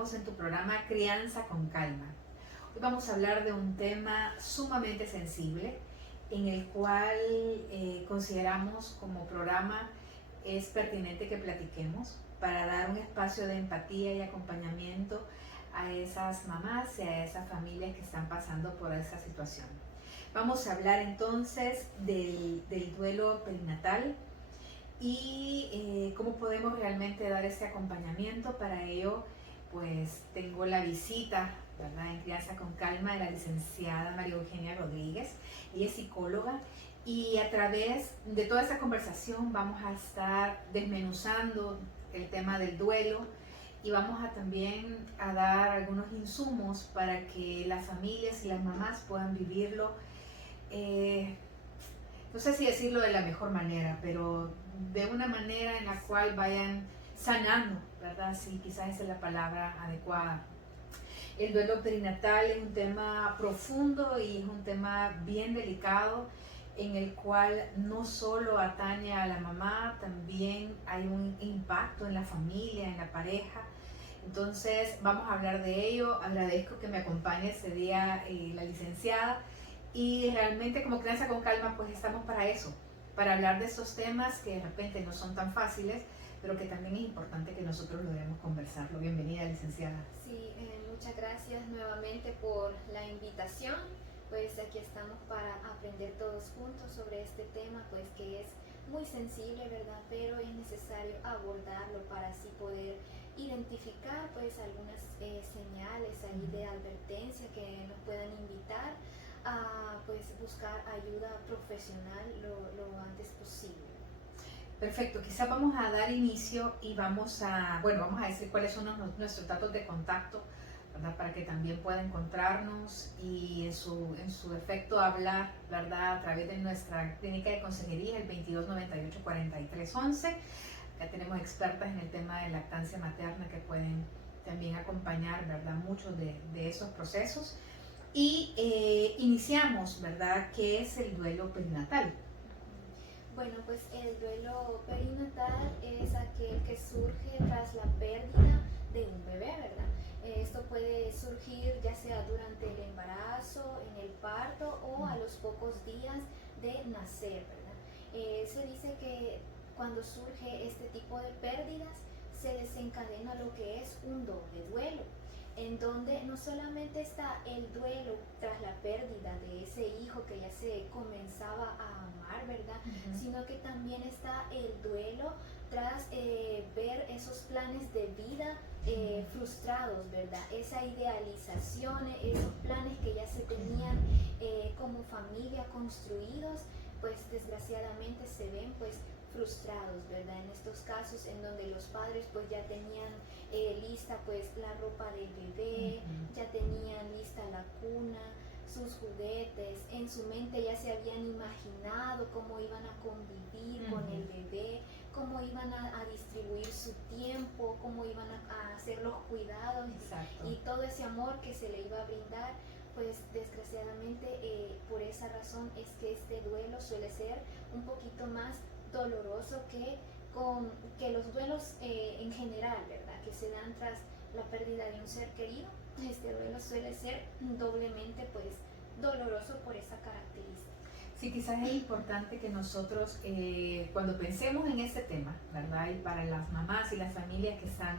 estamos en tu programa Crianza con Calma. Hoy vamos a hablar de un tema sumamente sensible en el cual consideramos como programa es pertinente que platiquemos para dar un espacio de empatía y acompañamiento a esas mamás y a esas familias que están pasando por esa situación. Vamos a hablar entonces del duelo perinatal y cómo podemos realmente dar ese acompañamiento. Para ello, pues tengo la visita, ¿verdad?, en Crianza con Calma, de la licenciada María Eugenia Rodríguez. Ella es psicóloga y a través de toda esa conversación vamos a estar desmenuzando el tema del duelo y vamos a también a dar algunos insumos para que las familias y las mamás puedan vivirlo, no sé si decirlo de la mejor manera, pero de una manera en la cual vayan sanando, ¿verdad? Sí, quizás esa es la palabra adecuada. El duelo perinatal es un tema profundo y es un tema bien delicado en el cual no solo atañe a la mamá, también hay un impacto en la familia, en la pareja. Entonces vamos a hablar de ello. Agradezco que me acompañe ese día la licenciada y realmente como Crianza con Calma pues estamos para eso, para hablar de esos temas que de repente no son tan fáciles, pero que también es importante que nosotros logremos conversarlo. Bienvenida, licenciada. Sí, muchas gracias nuevamente por la invitación. Pues aquí estamos para aprender todos juntos sobre este tema, pues que es muy sensible, ¿verdad? Pero es necesario abordarlo para así poder identificar pues algunas señales ahí de advertencia que nos puedan invitar a pues buscar ayuda profesional lo antes posible. Perfecto, quizás vamos a dar inicio y vamos a decir cuáles son nuestros datos de contacto, ¿verdad?, para que también pueda encontrarnos y en su efecto hablar, ¿verdad?, a través de nuestra clínica de consejería, el 2298-4311. Acá tenemos expertas en el tema de lactancia materna que pueden también acompañar, ¿verdad?, muchos de esos procesos. Y iniciamos, ¿verdad?, ¿qué es el duelo perinatal? Bueno, pues el duelo perinatal es aquel que surge tras la pérdida de un bebé, ¿verdad? Esto puede surgir ya sea durante el embarazo, en el parto o a los pocos días de nacer, ¿verdad? Se dice que cuando surge este tipo de pérdidas se desencadena lo que es un doble duelo, en donde no solamente está el duelo tras la pérdida de ese hijo que ya se comenzaba a amar, ¿verdad? Sino que también está el duelo tras ver esos planes de vida frustrados, ¿verdad? Esa idealización, esos planes que ya se tenían como familia construidos, pues desgraciadamente se ven pues frustrados, ¿verdad? En estos casos en donde los padres pues ya tenían lista pues la ropa del bebé, ya tenían lista la cuna, sus juguetes, en su mente ya se habían imaginado cómo iban a convivir con el bebé, cómo iban a distribuir su tiempo, cómo iban a hacer los cuidados. Exacto. Y todo ese amor que se le iba a brindar, pues desgraciadamente por esa razón es que este duelo suele ser un poquito más doloroso que los duelos en general, ¿verdad?, que se dan tras la pérdida de un ser querido. Este duelo suele ser doblemente pues doloroso por esa característica. Sí, quizás es importante que nosotros cuando pensemos en este tema, ¿verdad?, y para las mamás y las familias que están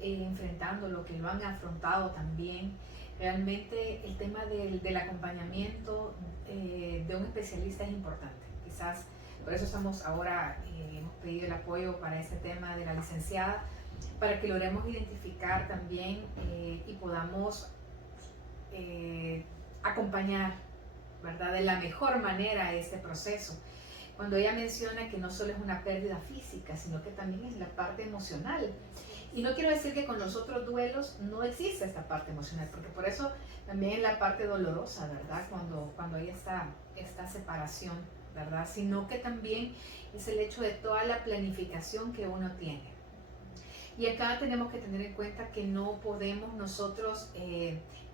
enfrentando lo que lo han afrontado también, realmente el tema del acompañamiento de un especialista es importante. Quizás por eso estamos ahora, hemos pedido el apoyo para este tema de la licenciada, para que logremos identificar también y podamos acompañar, ¿verdad?, de la mejor manera este proceso. Cuando ella menciona que no solo es una pérdida física, sino que también es la parte emocional. Y no quiero decir que con los otros duelos no existe esta parte emocional, porque por eso también es la parte dolorosa, ¿verdad?, cuando hay esta separación, ¿verdad?, sino que también es el hecho de toda la planificación que uno tiene. Y acá tenemos que tener en cuenta que no podemos nosotros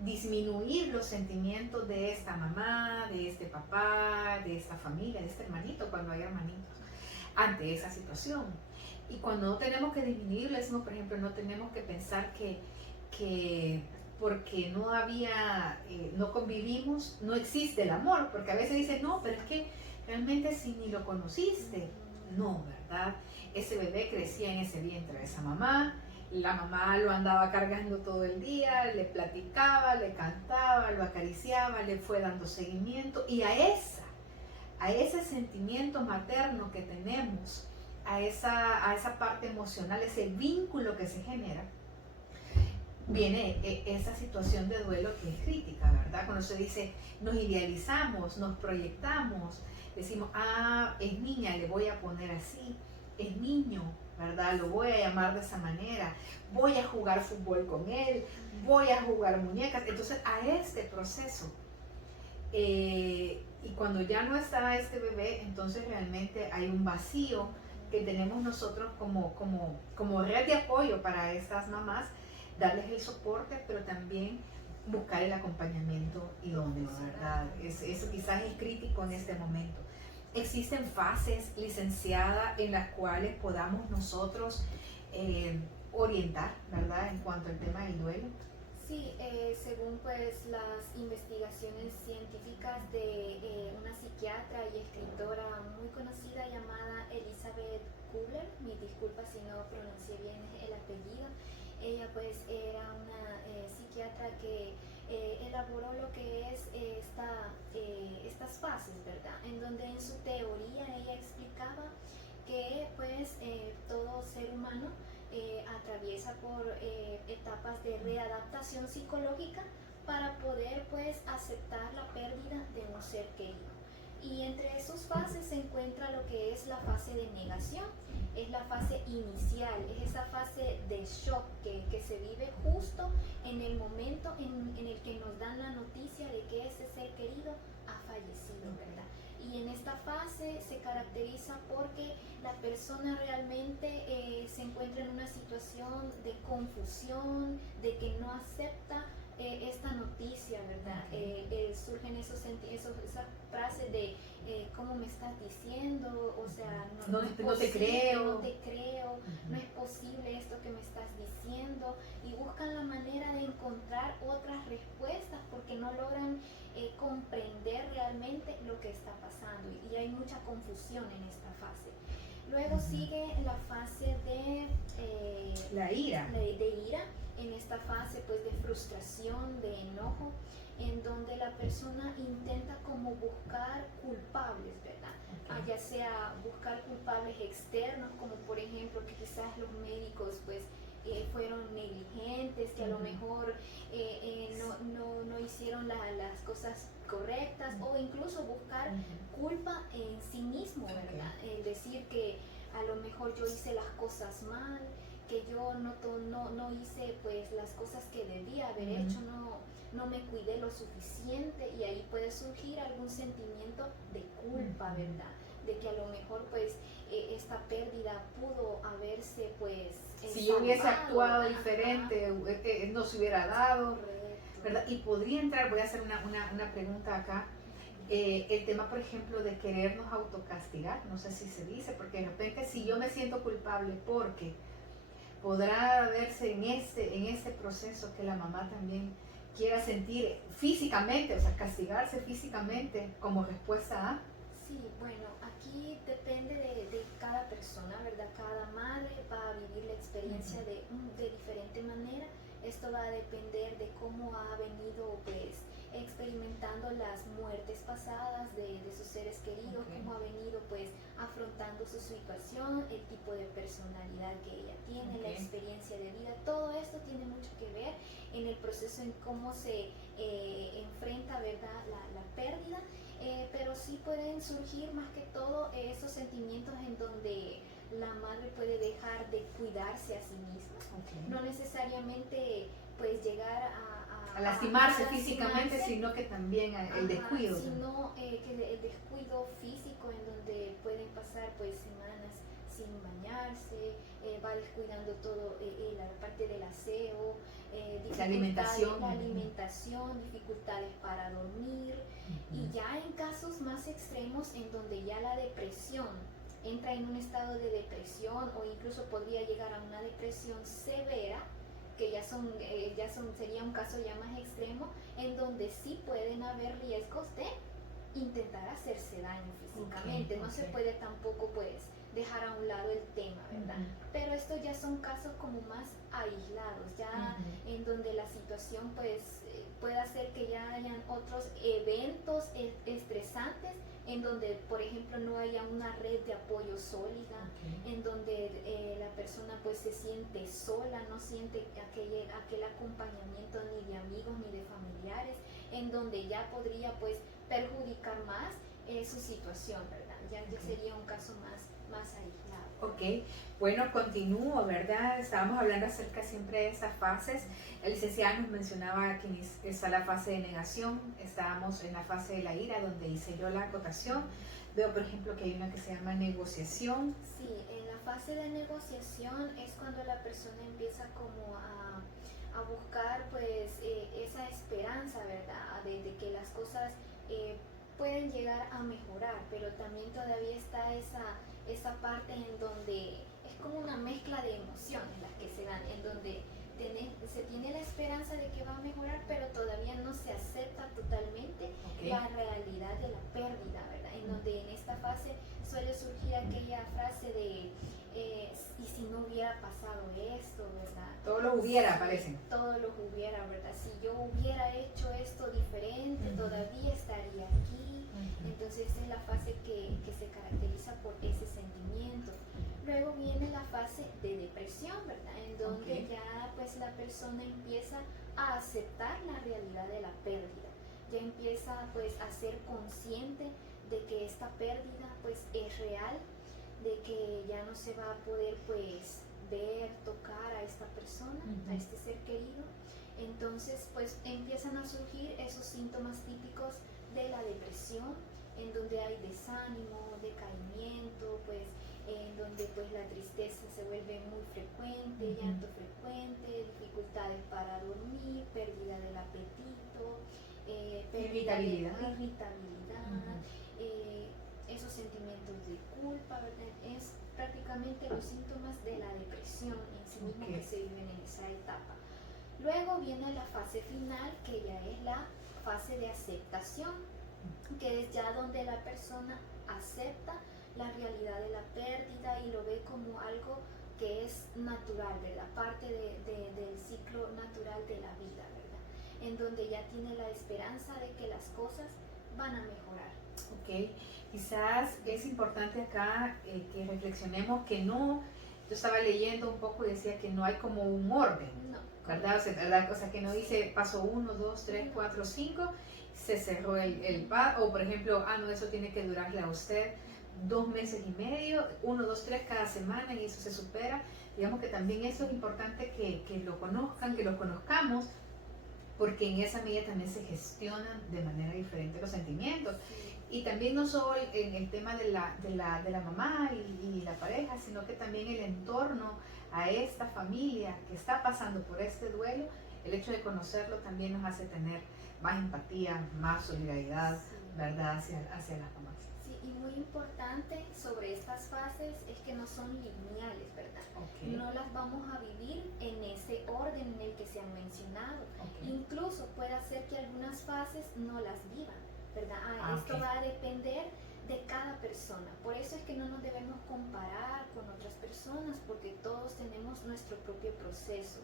disminuir los sentimientos de esta mamá, de este papá, de esta familia, de este hermanito, cuando hay hermanitos, ante esa situación. Y cuando no tenemos que disminuirlo, decimos, por ejemplo, no tenemos que pensar que que porque no había, no convivimos, no existe el amor, porque a veces dicen, no, pero es que realmente si ni lo conociste, no, ¿verdad? Ese bebé crecía en ese vientre de esa mamá, la mamá lo andaba cargando todo el día, le platicaba, le cantaba, lo acariciaba, le fue dando seguimiento, y a ese sentimiento materno que tenemos, a esa parte emocional, ese vínculo que se genera, viene esa situación de duelo que es crítica, ¿verdad? Cuando se dice, nos idealizamos, nos proyectamos, decimos, ah, es niña, le voy a poner así, es niño, ¿verdad? Lo voy a llamar de esa manera, voy a jugar fútbol con él, voy a jugar muñecas. Entonces, a este proceso, y cuando ya no está este bebé, entonces realmente hay un vacío que tenemos nosotros como red de apoyo para estas mamás, darles el soporte, pero también buscar el acompañamiento idóneo, ¿verdad? Eso quizás es crítico en este momento. Existen fases, licenciada, en las cuales podamos nosotros orientar, ¿verdad? En cuanto al tema del duelo. Sí, según pues las investigaciones científicas de una psiquiatra y escritora muy conocida llamada Elizabeth Kubler, mi disculpa si no pronuncié bien el apellido, ella pues era una psiquiatra que elaboró lo que es estas fases, ¿verdad? En donde en su teoría ella explicaba que pues todo ser humano atraviesa por etapas de readaptación psicológica para poder pues aceptar la pérdida de un ser querido. Y entre esas fases se encuentra lo que es la fase de negación, es la fase inicial, es esa fase de shock que se vive justo en el momento en el que nos dan la noticia de que ese ser querido ha fallecido, ¿verdad? Y en esta fase se caracteriza porque la persona realmente se encuentra en una situación de confusión, de que no acepta esta noticia, ¿verdad? Surgen esas frases de ¿cómo me estás diciendo? O sea, no te creo. No te creo, no es posible esto que me estás diciendo, y buscan la manera de encontrar otras respuestas porque no logran comprender realmente lo que está pasando, y hay mucha confusión en esta fase. Luego sigue la fase de la ira. De ira. En esta fase pues de frustración, de enojo, en donde la persona intenta como buscar culpables, ¿verdad? Okay. Ya sea buscar culpables externos, como por ejemplo que quizás los médicos pues fueron negligentes, que a lo mejor no hicieron las cosas correctas, o incluso buscar culpa en sí mismo, ¿verdad? Okay. Decir que a lo mejor yo hice las cosas mal, que yo no hice pues las cosas que debía haber hecho, no me cuidé lo suficiente, y ahí puede surgir algún sentimiento de culpa, ¿verdad? De que a lo mejor pues esta pérdida pudo haberse pues si yo hubiese actuado diferente, no se hubiera dado, ¿verdad? Y podría entrar, voy a hacer una pregunta acá, el tema por ejemplo de querernos autocastigar, no sé si se dice, porque de repente si yo me siento culpable porque podrá verse en este proceso que la mamá también quiera sentir físicamente, o sea, castigarse físicamente como respuesta a... Sí, bueno, aquí depende de cada persona, ¿verdad? Cada madre va a vivir la experiencia de diferente manera. Esto va a depender de cómo ha venido pues experimentando las muertes pasadas de sus seres queridos, cómo ha venido pues afrontando su situación, el tipo de personalidad que ella tiene, la experiencia de vida. Todo esto tiene mucho que ver en el proceso, en cómo se enfrenta, ¿verdad?, la pérdida, pero sí pueden surgir más que todo esos sentimientos en donde la madre puede dejar de cuidarse a sí misma, no necesariamente pues llegar a lastimarse físicamente, sino que también el descuido. Sino que el descuido físico, en donde pueden pasar pues semanas sin bañarse, va descuidando todo la parte del aseo, la alimentación, dificultades para dormir, y ya en casos más extremos en donde ya la depresión entra en un estado de depresión, o incluso podría llegar a una depresión severa, que sería un caso ya más extremo, en donde sí pueden haber riesgos de intentar hacerse daño físicamente. No se puede tampoco pues dejar a un lado el tema, ¿verdad? Pero estos ya son casos como más aislados, ya en donde la situación pues puede hacer que ya hayan otros eventos estresantes, en donde por ejemplo no haya una red de apoyo sólida, en donde la persona pues se siente sola, no siente aquel acompañamiento ni de amigos ni de familiares, en donde ya podría pues perjudicar más su situación, ¿verdad? Ya sería un caso más aislado. Ok, bueno, continúo, ¿verdad? Estábamos hablando acerca siempre de esas fases. El licenciado nos mencionaba que está la fase de negación, estábamos en la fase de la ira, donde hice yo la acotación. Veo, por ejemplo, que hay una que se llama negociación. Sí, en la fase de negociación es cuando la persona empieza como a buscar pues esa esperanza, ¿verdad? De que las cosas pueden llegar a mejorar, pero también todavía está esa parte en donde es como una mezcla de emociones las que se dan, en donde se tiene la esperanza de que va a mejorar, pero todavía no se acepta totalmente la realidad de la pérdida, ¿verdad? En donde en esta fase suele surgir aquella frase de y si no hubiera pasado esto, ¿verdad? Todo lo hubiera, parece. Todo lo hubiera, ¿verdad? Si yo hubiera hecho esto diferente, todavía estaría aquí. Entonces esa es la fase que se caracteriza por ese sentimiento. Luego viene la fase de depresión, ¿verdad? En donde ya pues la persona empieza a aceptar la realidad de la pérdida. Ya empieza pues a ser consciente de que esta pérdida pues es real, de que ya no se va a poder pues ver, tocar a esta persona, a este ser querido. Entonces pues empiezan a surgir esos síntomas típicos de la depresión, en donde hay desánimo, decaimiento, pues en donde pues la tristeza se vuelve muy frecuente, llanto frecuente, dificultades para dormir, pérdida del apetito, irritabilidad, esos sentimientos de culpa, ¿verdad? Es prácticamente los síntomas de la depresión en sí mismo que se viven en esa etapa. Luego viene la fase final, que ya es la fase de aceptación, que es ya donde la persona acepta la realidad de la pérdida y lo ve como algo que es natural, ¿verdad? Parte del ciclo natural de la vida, ¿verdad? En donde ya tiene la esperanza de que las cosas van a mejorar. Ok, quizás es importante acá que reflexionemos que no, yo estaba leyendo un poco y decía que no hay como un orden, ¿verdad? O sea, que no dice paso 1, 2, 3, 4, 5, se cerró el pad, o por ejemplo, no, eso tiene que durarle a usted 2 meses y medio, 1, 2, 3 cada semana y eso se supera. Digamos que también eso es importante que lo conozcan, que lo conozcamos, porque en esa medida también se gestionan de manera diferente los sentimientos. Y también no solo en el tema de la mamá y la pareja, sino que también el entorno a esta familia que está pasando por este duelo, el hecho de conocerlo también nos hace tener más empatía, más solidaridad, ¿verdad? hacia las mamás. Sí, y muy importante sobre estas fases es que no son lineales, ¿verdad? No las vamos a vivir en ese orden en el que se han mencionado. Incluso puede hacer que algunas fases no las vivan, ¿verdad? Esto va a depender de cada persona. Por eso es que no nos debemos comparar con otras personas, porque todos tenemos nuestro propio proceso.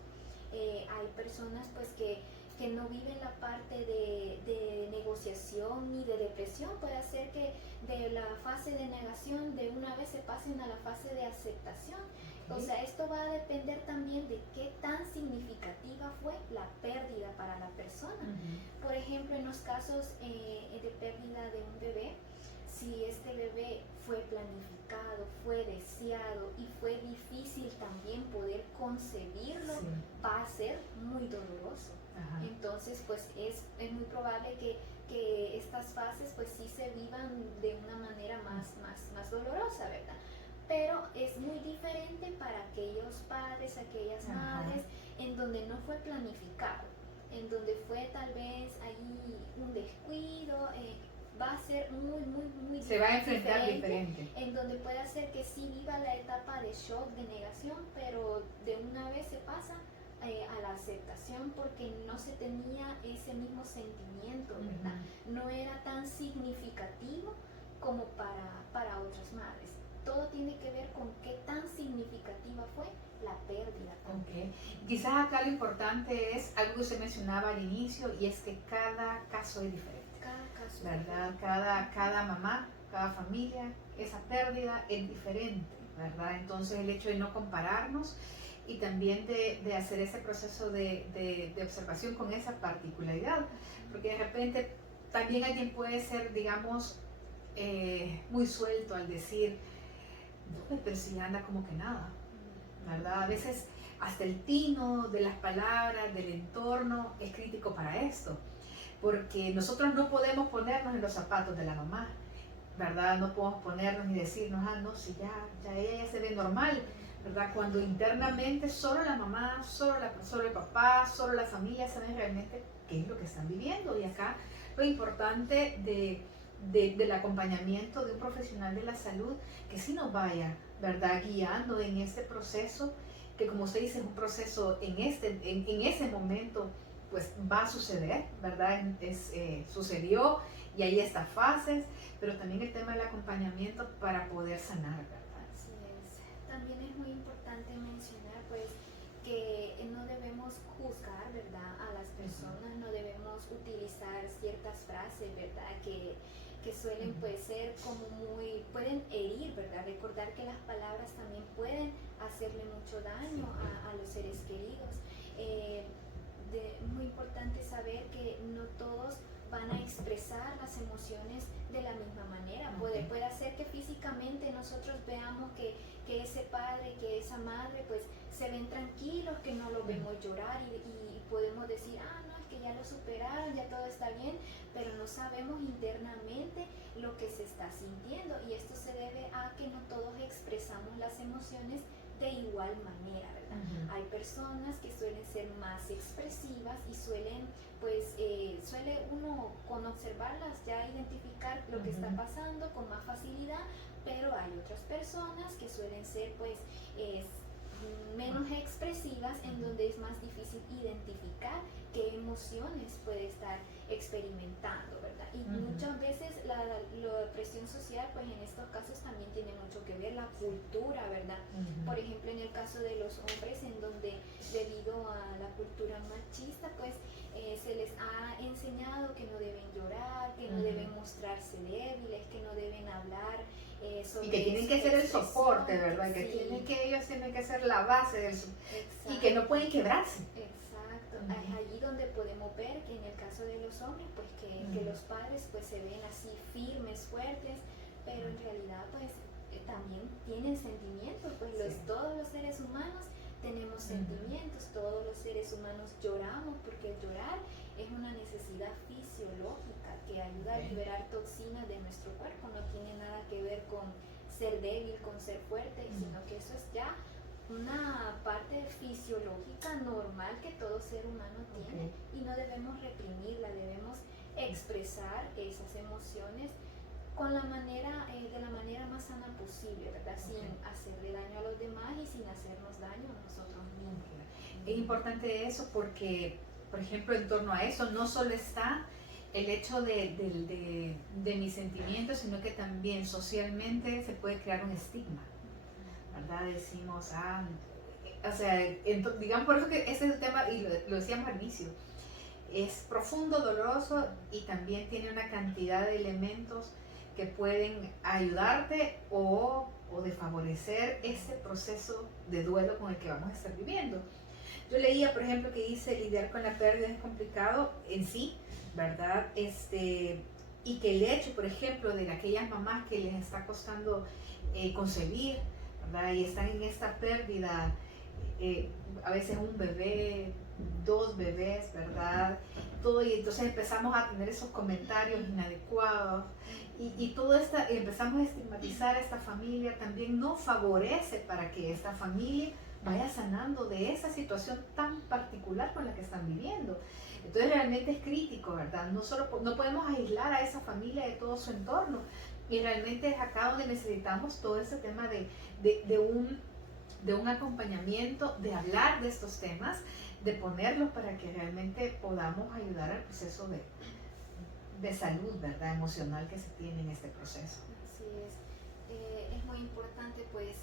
Hay personas pues que no viven la parte de negociación ni de depresión. Puede ser que de la fase de negación de una vez se pasen a la fase de aceptación. O sea, esto va a depender también de qué tan significativa fue la pérdida para la persona. Por ejemplo, en los casos de pérdida de un bebé, si este bebé fue planificado, fue deseado y fue difícil también poder concebirlo, va a ser muy doloroso. Entonces, pues es muy probable que estas fases pues sí se vivan de una manera más dolorosa, ¿verdad? Pero es muy diferente para aquellos padres, aquellas madres en donde no fue planificado, en donde fue tal vez ahí un descuido, va a ser muy se va a enfrentar diferente, en donde puede hacer que sí viva la etapa de shock, de negación, pero de una vez se pasa a la aceptación porque no se tenía ese mismo sentimiento, ¿verdad? No era tan significativo como para otras madres. Todo tiene que ver con qué tan significativa fue la pérdida. Okay. Quizás acá lo importante es algo que usted mencionaba al inicio, y es que cada caso es diferente. Cada caso, ¿verdad? Cada mamá, cada familia, esa pérdida es diferente, ¿verdad? Entonces el hecho de no compararnos y también de hacer ese proceso de observación con esa particularidad, porque de repente también alguien puede ser, digamos, muy suelto al decir, no, pero si anda como que nada, ¿verdad? A veces hasta el tino de las palabras, del entorno, es crítico para esto, porque nosotros no podemos ponernos en los zapatos de la mamá, ¿verdad? No podemos ponernos y decirnos, ah, no, si ya ella se ve normal, ¿verdad? Cuando internamente solo la mamá, solo el papá, solo la familia saben realmente qué es lo que están viviendo. Y acá lo importante del acompañamiento de un profesional de la salud que sí nos vaya, ¿verdad? Guiando en este proceso, que como usted dice es un proceso en ese momento pues va a suceder, ¿verdad? Sucedió y hay estas fases, pero también el tema del acompañamiento para poder sanar, ¿verdad? Así es. También es muy importante mencionar pues que no debemos juzgar, ¿verdad? A las personas, no debemos utilizar ciertas frases, ¿verdad? Que suelen pues ser como pueden herir, ¿verdad? Recordar que las palabras también pueden hacerle mucho daño a los seres queridos. Muy importante saber que no todos van a expresar las emociones de la misma manera. Puede hacer que físicamente nosotros veamos que ese padre, que esa madre pues se ven tranquilos, que no lo vemos llorar y podemos decir, ah, no, es que ya lo superaron, ya todo está bien, pero no sabemos internamente lo que se está sintiendo, y esto se debe a que no todos expresamos las emociones de igual manera, ¿verdad? Hay personas que suelen ser más expresivas y suele uno con observarlas ya identificar lo que está pasando con más facilidad, pero hay otras personas que suelen ser pues menos expresivas, en donde es más difícil identificar qué emociones puede estar experimentando, ¿verdad? Y muchas veces la presión social, pues en estos casos también tiene mucho que ver la cultura, ¿verdad? Por ejemplo, en el caso de los hombres, en donde debido a la cultura machista, pues se les ha enseñado que no deben llorar, que no deben mostrarse débiles, que no deben hablar sobre, y que tienen que ser el soporte, ¿verdad? Que ellos tienen que ser la base del y que no pueden quebrarse. Exacto. Es allí donde podemos ver que en el caso de los hombres, pues que los padres pues se ven así firmes, fuertes, pero en realidad pues también tienen sentimientos, pues todos los seres humanos tenemos sentimientos, todos los seres humanos lloramos, porque el llorar es una necesidad fisiológica que ayuda a liberar toxinas de nuestro cuerpo. No tiene nada que ver con ser débil, con ser fuerte, sino que eso es ya una parte fisiológica normal que todo ser humano tiene, y no debemos reprimirla, debemos expresar esas emociones de la manera más sana posible, ¿verdad? Sin hacerle daño a los demás y sin hacernos daño a nosotros mismos. Es importante eso porque, por ejemplo, en torno a eso no solo está el hecho de mis sentimientos, sino que también socialmente se puede crear un estigma, ¿verdad? Decimos, digamos, por eso que ese es el tema, y lo decíamos al inicio, es profundo, doloroso, y también tiene una cantidad de elementos que pueden ayudarte o de favorecer ese proceso de duelo con el que vamos a estar viviendo. Yo leía, por ejemplo, que dice lidiar con la pérdida es complicado en sí, ¿verdad? Y que el hecho, por ejemplo, de aquellas mamás que les está costando concebir, ¿verdad? Y están en esta pérdida, a veces un bebé, 2 bebés, ¿verdad? Todo, y entonces empezamos a tener esos comentarios inadecuados y todo empezamos a estigmatizar a esta familia, también no favorece para que esta familia vaya sanando de esa situación tan particular con la que están viviendo. Entonces realmente es crítico, ¿verdad? No podemos aislar a esa familia de todo su entorno, y realmente es acá donde necesitamos todo ese tema de un acompañamiento, de hablar de estos temas, de ponerlos para que realmente podamos ayudar al proceso de salud, ¿verdad? Emocional que se tiene en este proceso. Así es muy importante pues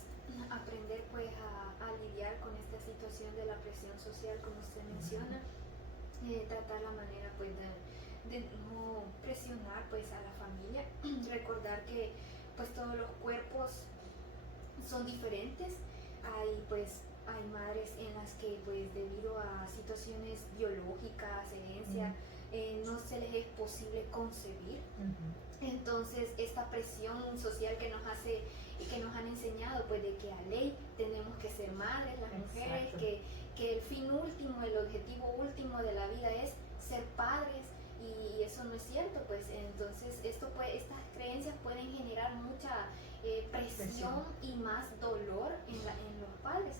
aprender pues a lidiar con esta situación de la presión social como usted menciona, tratar la manera pues de no presionar pues a la familia, recordar que pues todos los cuerpos son diferentes, hay madres en las que pues debido a situaciones biológicas, herencia, no se les es posible concebir. Entonces esta presión social que nos hace y que nos han enseñado pues de que a ley tenemos que ser madres las mujeres, que el fin último, el objetivo último de la vida es ser padres, y eso no es cierto, pues entonces estas creencias pueden generar mucha presión y más dolor en los padres,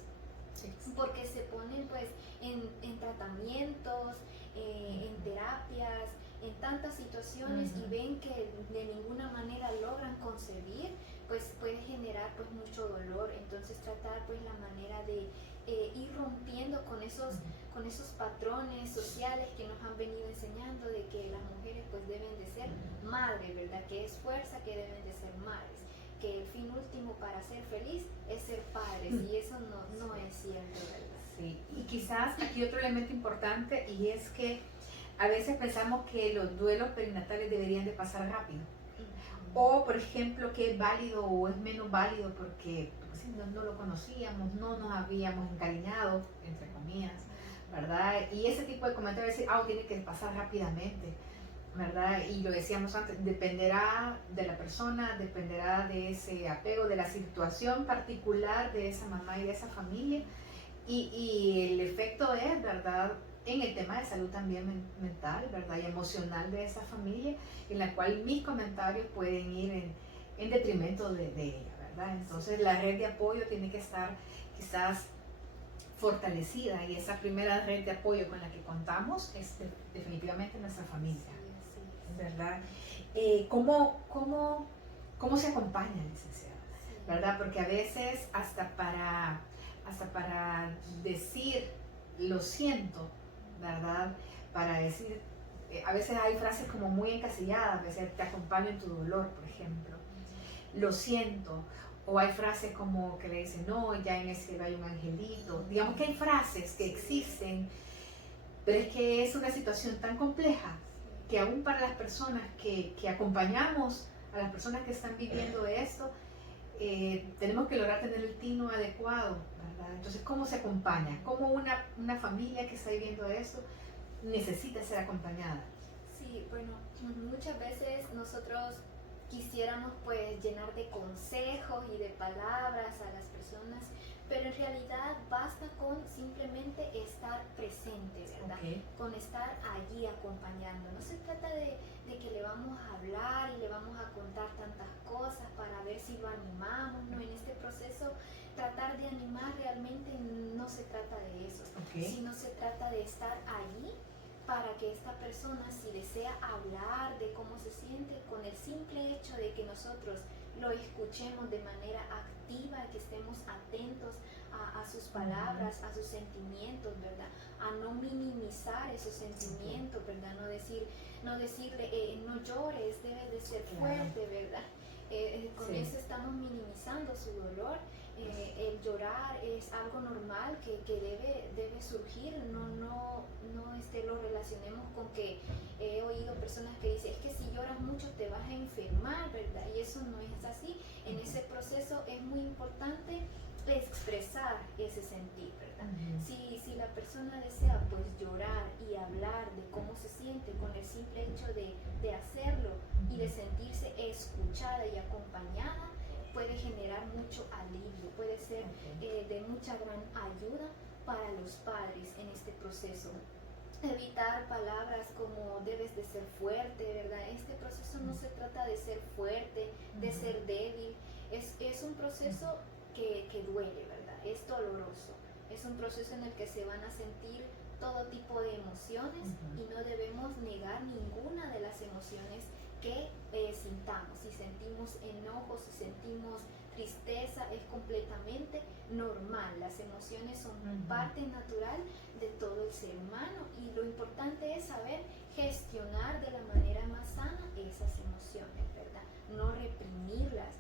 porque se ponen pues en tratamientos, en terapias, en tantas situaciones, y ven que de ninguna manera logran concebir, pues puede generar pues mucho dolor. Entonces tratar pues la manera de ir rompiendo con esos patrones sociales que nos han venido enseñando de que las mujeres pues deben de ser madres, ¿verdad? Que es fuerza, que deben de ser madres, que el fin último para ser feliz es ser padres, y eso no es cierto, ¿verdad? Sí, y quizás aquí otro elemento importante, y es que a veces pensamos que los duelos perinatales deberían de pasar rápido. O, por ejemplo, que es válido o es menos válido porque pues, no lo conocíamos, no nos habíamos encariñado, entre comillas, ¿verdad? Y ese tipo de comentarios, decir, tiene que pasar rápidamente, ¿verdad? Y lo decíamos antes, dependerá de la persona, dependerá de ese apego, de la situación particular de esa mamá y de esa familia. Y el efecto es, ¿verdad?, en el tema de salud también mental, ¿verdad?, y emocional de esa familia, en la cual mis comentarios pueden ir en detrimento de ella, ¿verdad? Entonces la red de apoyo tiene que estar quizás fortalecida, y esa primera red de apoyo con la que contamos es definitivamente nuestra familia, ¿verdad? ¿Cómo se acompaña, licenciada? ¿Verdad? Porque a veces hasta para decir lo siento, ¿verdad? Para decir, a veces hay frases como muy encasilladas, a veces te acompaño en tu dolor, por ejemplo, lo siento, o hay frases como que le dicen, no, ya en el cielo hay un angelito. Digamos que hay frases que existen, pero es que es una situación tan compleja que aún para las personas que acompañamos a las personas que están viviendo esto, tenemos que lograr tener el tino adecuado, ¿verdad? Entonces, ¿cómo se acompaña? ¿Cómo una familia que está viviendo esto necesita ser acompañada? Sí, bueno, muchas veces nosotros quisiéramos pues llenar de consejos y de palabras a las personas, pero en realidad basta con simplemente estar presente, ¿verdad? Con estar allí acompañando. No se trata de que le vamos a hablar y le vamos a contar tantas cosas para ver si lo animamos, no, en este proceso tratar de animar realmente no se trata de eso, sino se trata de estar allí para que esta persona, si desea hablar de cómo se siente, con el simple hecho de que nosotros lo escuchemos de manera activa, que estemos atentos a sus palabras, a sus sentimientos, ¿verdad? A no minimizar esos sentimientos, ¿verdad? No decirle, no llores, debes de ser fuerte, ¿verdad? Con eso estamos minimizando su dolor. El llorar es algo normal que debe surgir, no lo relacionemos con que he oído personas que dicen, es que si lloras mucho te vas a enfermar, ¿verdad? Y eso no es así. En ese proceso es muy importante expresar ese sentir, ¿verdad? Si la persona desea pues llorar y hablar de cómo se siente, con el simple hecho de hacerlo y de sentirse escuchada y acompañada, puede generar mucho alivio, puede ser de mucha gran ayuda para los padres en este proceso. Evitar palabras como debes de ser fuerte, ¿verdad? Este proceso no se trata de ser fuerte, de ser débil, es un proceso que duele, ¿verdad? Es doloroso, es un proceso en el que se van a sentir todo tipo de emociones y no debemos negar ninguna de las emociones que sintamos. Si sentimos enojo, si sentimos tristeza, es completamente normal. Las emociones son parte natural de todo el ser humano y lo importante es saber gestionar de la manera más sana esas emociones, ¿verdad? No reprimirlas.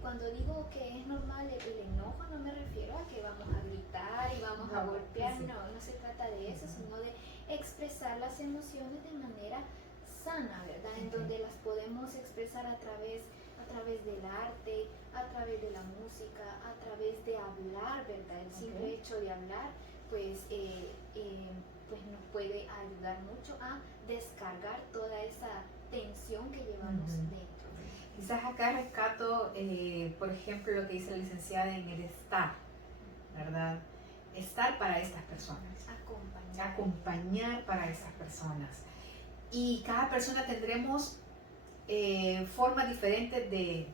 Cuando digo que es normal el enojo, no me refiero a que vamos a gritar y vamos a golpear, no se trata de eso, sino de expresar las emociones de manera sana, ¿verdad? En donde las podemos expresar a través del arte, a través de la música, a través de hablar, ¿verdad? El simple hecho de hablar, pues nos puede ayudar mucho a descargar toda esa tensión que llevamos dentro. Quizás acá rescato, por ejemplo, lo que dice la licenciada en el estar, ¿verdad? Estar para estas personas. Acompañar para esas personas. Y cada persona tendremos formas diferentes de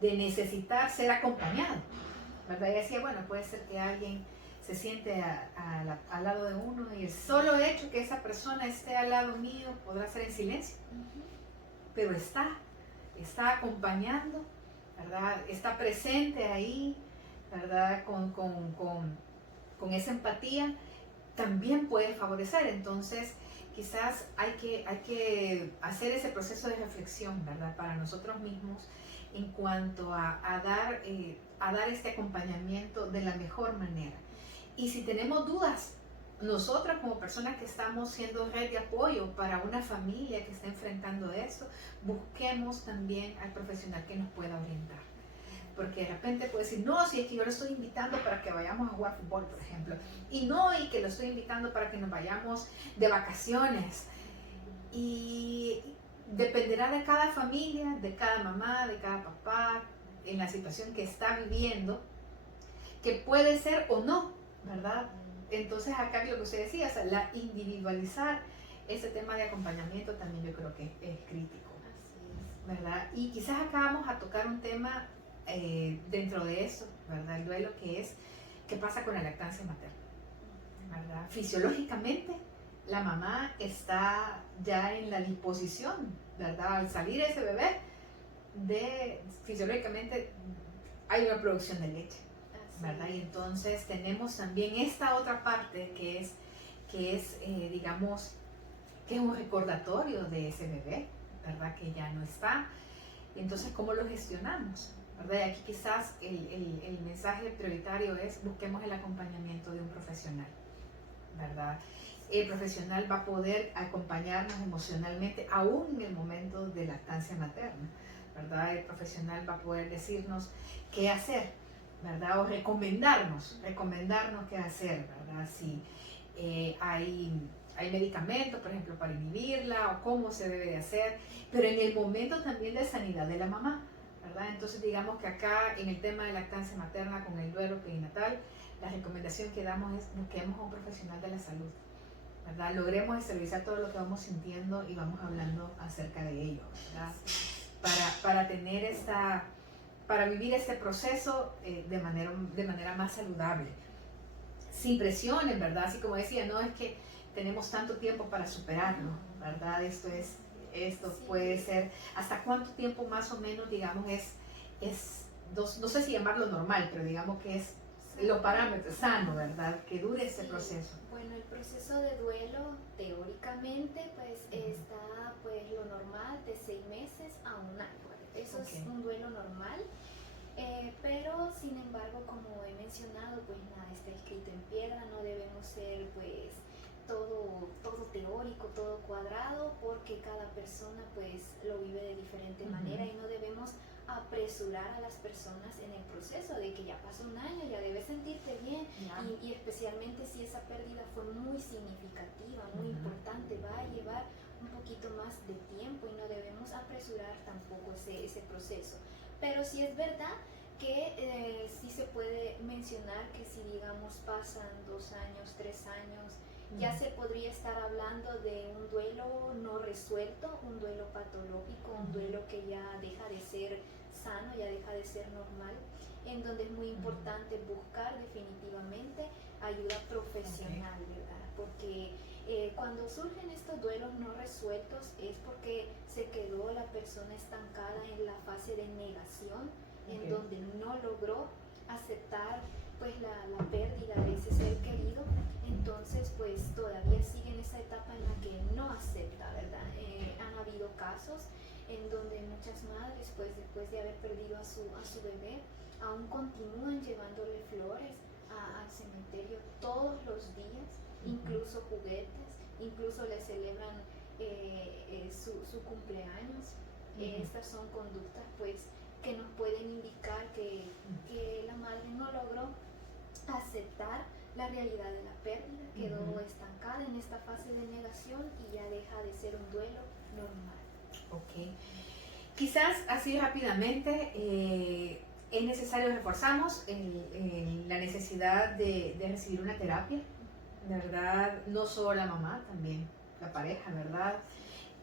necesitar ser acompañado, ¿verdad? Y decía, bueno, puede ser que alguien se siente al lado de uno y el solo hecho que esa persona esté al lado mío podrá ser en silencio, pero está acompañando, ¿verdad? Está presente ahí, ¿verdad? Con esa empatía también puede favorecer. Entonces quizás hay que hacer ese proceso de reflexión, ¿verdad? Para nosotros mismos en cuanto a dar este acompañamiento de la mejor manera. Y si tenemos dudas, nosotras como personas que estamos siendo red de apoyo para una familia que está enfrentando eso, busquemos también al profesional que nos pueda orientar. Porque de repente puede decir, no, si es que yo lo estoy invitando para que vayamos a jugar fútbol, por ejemplo, y que lo estoy invitando para que nos vayamos de vacaciones. Y dependerá de cada familia, de cada mamá, de cada papá, en la situación que está viviendo, que puede ser o no, ¿verdad? Entonces acá lo que usted decía, o sea, la individualizar ese tema de acompañamiento también yo creo que es crítico, ¿verdad? Y quizás acá vamos a tocar un tema dentro de eso, ¿verdad? El duelo ¿qué pasa con la lactancia materna? ¿Verdad? Fisiológicamente la mamá está ya en la disposición, ¿verdad? Al salir ese bebé, fisiológicamente hay una producción de leche, ¿verdad? Y entonces tenemos también esta otra parte que es digamos, que es un recordatorio de ese bebé, ¿verdad? Que ya no está. Entonces, ¿cómo lo gestionamos? ¿Verdad? Y aquí quizás el mensaje prioritario es busquemos el acompañamiento de un profesional, ¿verdad? El profesional va a poder acompañarnos emocionalmente aún en el momento de lactancia materna, ¿verdad? El profesional va a poder decirnos qué hacer, ¿verdad? O recomendarnos qué hacer, ¿verdad? Si hay medicamentos, por ejemplo, para inhibirla o cómo se debe de hacer, pero en el momento también de sanidad de la mamá, ¿verdad? Entonces digamos que acá en el tema de lactancia materna con el duelo perinatal, la recomendación que damos es busquemos a un profesional de la salud, ¿verdad? Logremos exteriorizar todo lo que vamos sintiendo y vamos hablando acerca de ello, ¿verdad? Para vivir este proceso de manera más saludable, sin presiones, ¿verdad? Así como decía, no es que tenemos tanto tiempo para superarlo, ¿verdad? Esto puede ser, ¿hasta cuánto tiempo más o menos, digamos, no sé si llamarlo normal, pero digamos que es los parámetros sano, ¿verdad? Que dure ese proceso. Bueno, el proceso de duelo, teóricamente, pues está pues lo normal de 6 meses a 1 año. Eso es un duelo normal. Pero sin embargo, como he mencionado, pues nada está escrito en piedra, no debemos ser pues todo teórico, todo cuadrado, porque cada persona pues lo vive de diferente manera y no debemos apresurar a las personas en el proceso de que ya pasó 1 año, ya debes sentirte bien y especialmente si esa pérdida fue muy significativa, muy importante, va a llevar un poquito más de tiempo y no debemos apresurar tampoco ese proceso. Pero sí es verdad que sí se puede mencionar que si digamos pasan 2 años, 3 años, ya se podría estar hablando de un duelo no resuelto, un duelo patológico, un duelo que ya deja de ser sano, ya deja de ser normal, en donde es muy importante buscar definitivamente ayuda profesional, ¿verdad? Porque Cuando surgen estos duelos no resueltos es porque se quedó la persona estancada en la fase de negación, en donde no logró aceptar pues la pérdida de ese ser querido. Entonces pues todavía sigue en esa etapa en la que no acepta, ¿verdad? Han habido casos en donde muchas madres pues después de haber perdido a su bebé aún continúan llevándole flores al cementerio todos los días, incluso juguetes, incluso le celebran su cumpleaños. Estas son conductas pues que nos pueden indicar que la madre no logró aceptar la realidad de la pérdida, quedó estancada en esta fase de negación y ya deja de ser un duelo normal. Ok. Quizás así rápidamente es necesario, reforzamos la necesidad de recibir una terapia, ¿verdad? No solo la mamá, también la pareja, ¿verdad?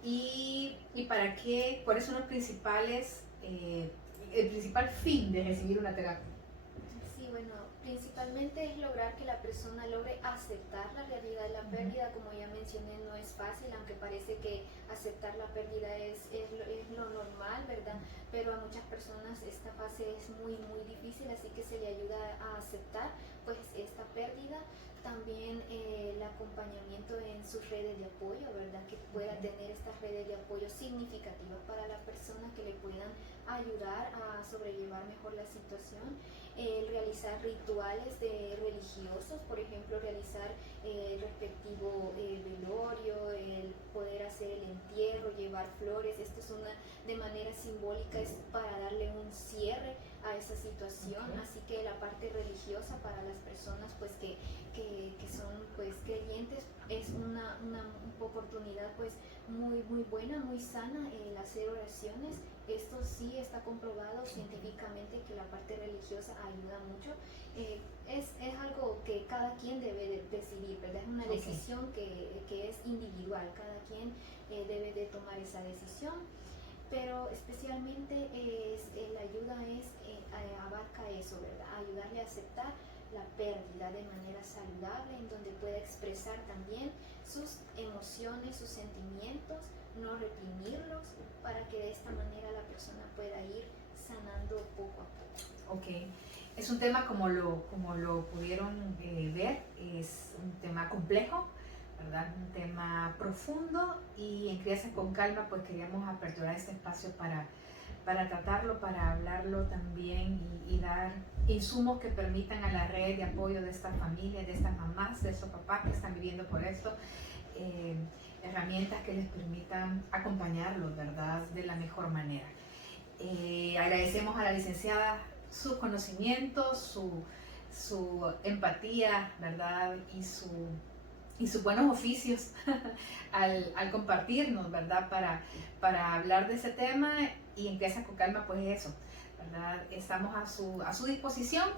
Y para qué, cuáles son los principales, el principal fin de recibir una terapia. Sí, bueno, principalmente es lograr que la persona logre aceptar la realidad de la pérdida. Como ya mencioné, no es fácil, aunque parece que aceptar la pérdida es lo normal, ¿verdad? Pero a muchas personas esta fase es muy difícil, así que se le ayuda a aceptar pues esta pérdida. También el acompañamiento en sus redes de apoyo, ¿verdad? Que pueda tener estas redes de apoyo significativas para la persona que le puedan ayudar a sobrellevar mejor la situación. El realizar rituales religiosos, por ejemplo, realizar el respectivo velorio, el poder hacer el entierro, llevar flores. Esto es de manera simbólica, es para darle un cierre a esa situación. Así que la parte religiosa para las personas pues que son pues creyentes es una oportunidad pues muy buena, muy sana, el hacer oraciones. Esto sí está comprobado científicamente que la parte religiosa ayuda mucho. Es algo que cada quien debe decidir, ¿verdad? Es una decisión que es individual, cada quien debe de tomar esa decisión, pero especialmente la ayuda abarca eso, ¿verdad? Ayudarle a aceptar la pérdida de manera saludable, en donde pueda expresar también sus emociones, sus sentimientos, no reprimirlos, para que de esta manera la persona pueda ir sanando poco a poco. Ok, es un tema como lo pudieron ver, es un tema complejo, ¿verdad? Un tema profundo, y en Crianza con Calma pues queríamos aperturar este espacio para tratarlo, para hablarlo también y dar insumos que permitan a la red de apoyo de estas familias, de estas mamás, de estos papás que están viviendo por esto, herramientas que les permitan acompañarlos, ¿verdad?, de la mejor manera. Agradecemos a la licenciada sus conocimientos, su empatía, ¿verdad?, y sus buenos oficios al compartirnos, ¿verdad?, para hablar de ese tema. Y en Crianza con Calma pues eso, ¿verdad?, estamos a su disposición.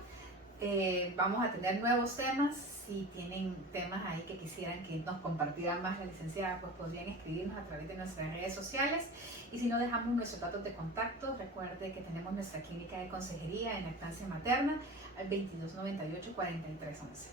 Vamos a tener nuevos temas. Si tienen temas ahí que quisieran que nos compartiera más la licenciada, pues podrían escribirnos a través de nuestras redes sociales, y si no, dejamos nuestros datos de contacto. Recuerde que tenemos nuestra clínica de consejería en lactancia materna al 2298 4311.